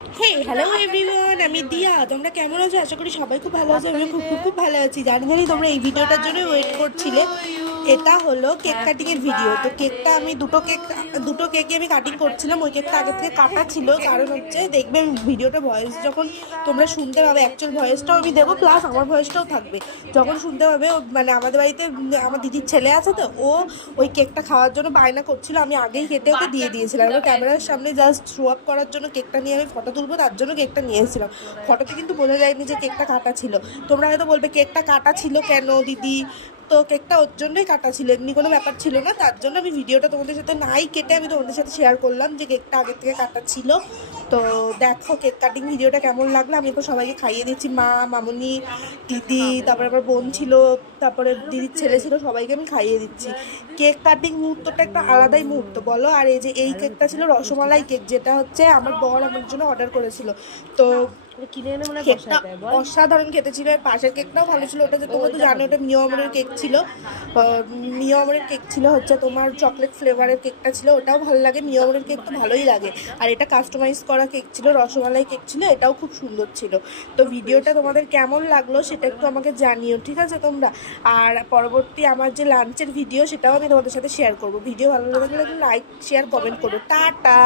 Hello everyone, আমি দিয়া। তোমরা কেমন আছো? আশা করি সবাই খুব ভালো আছো। আমি খুব খুব খুব ভালো আছি। জানি তোমরা এই ভিডিওটার জন্য ওয়েট করছিলে। এটা হলো কেক কাটিং এর ভিডিও। তো কেকটা আমি দুটো কেকই আমি কাটিং করছিলাম। ওই কেকটা আগে থেকে কাটা ছিল, কারণ হচ্ছে দেখবে ভিডিওটা ভয়েস যখন তোমরা শুনতে পাবে, অ্যাকচুয়াল ভয়েসটাও আমি দেবো, প্লাস আমার ভয়েসটাও থাকবে। যখন শুনতে পাবে মানে আমাদের বাড়িতে আমার দিদির ছেলে আছে, তো ও ওই কেকটা খাওয়ার জন্য বায়না করছিল। আমি আগেই কেটে ওকে দিয়ে দিয়েছিলাম। এবার ক্যামেরার সামনে জাস্ট শো আপ করার জন্য কেকটা নিয়ে আমি ফটো তুলবো, তার জন্য কেকটা নিয়ে এসেছিলাম। ফটোতে কিন্তু বোঝা যায়নি যে কেকটা কাটা ছিল। তোমরা হয়তো বলবে কেকটা কাটা ছিল কেন দিদি? তো কেকটা ওর জন্যই কাটা ছিল, এমনি কোনো ব্যাপার ছিল না। তার জন্য আমি ভিডিওটা তোমাদের সাথে নাই কেটে আমি তোমাদের সাথে শেয়ার করলাম যে কেকটা আগের থেকে কাটা ছিল। তো দেখো কেক কাটিং ভিডিওটা কেমন লাগলো। আমি তো সবাইকে খাইয়ে দিচ্ছি, মা, মামুনি, দিদি, তারপরে আমার বোন ছিল, তারপরে দিদির ছেলে ছিল, সবাইকে আমি খাইয়ে দিচ্ছি। কেক কাটিং মুহূর্তটা একটা আলাদাই মুহূর্ত বলো। আর এই যে এই কেকটা ছিল রসমালাই কেক, যেটা হচ্ছে আমার বর আমার জন্য অর্ডার করেছিল। তো কিনে এনে মনে কেকটা বসায় দেয় বল। অসাধারণ খেতে ছিল। আর পাশের কেকটাও ভালো ছিল। ওটা যে তোমরা তো জানো, ওটা মিও আমরের কেক ছিল। মিও আমরের কেক ছিল হচ্ছে তোমার চকলেট ফ্লেভারের কেকটা ছিল, ওটাও ভালো লাগে। মিও আমরের কেক তো ভালোই লাগে। আর এটা কাস্টমাইজ করা কেক ছিল, রসমালাই কেক ছিল, এটাও খুব সুন্দর ছিল। তো ভিডিওটা তোমাদের কেমন লাগলো সেটা একটু আমাকে জানিও, ঠিক আছে তোমরা? আর পরবর্তী আমার যে লাঞ্চের ভিডিও, সেটাও আমি তোমাদের সাথে শেয়ার করবো। ভিডিও ভালো লাগলে লাইক, শেয়ার, কমেন্ট করো। টাটা।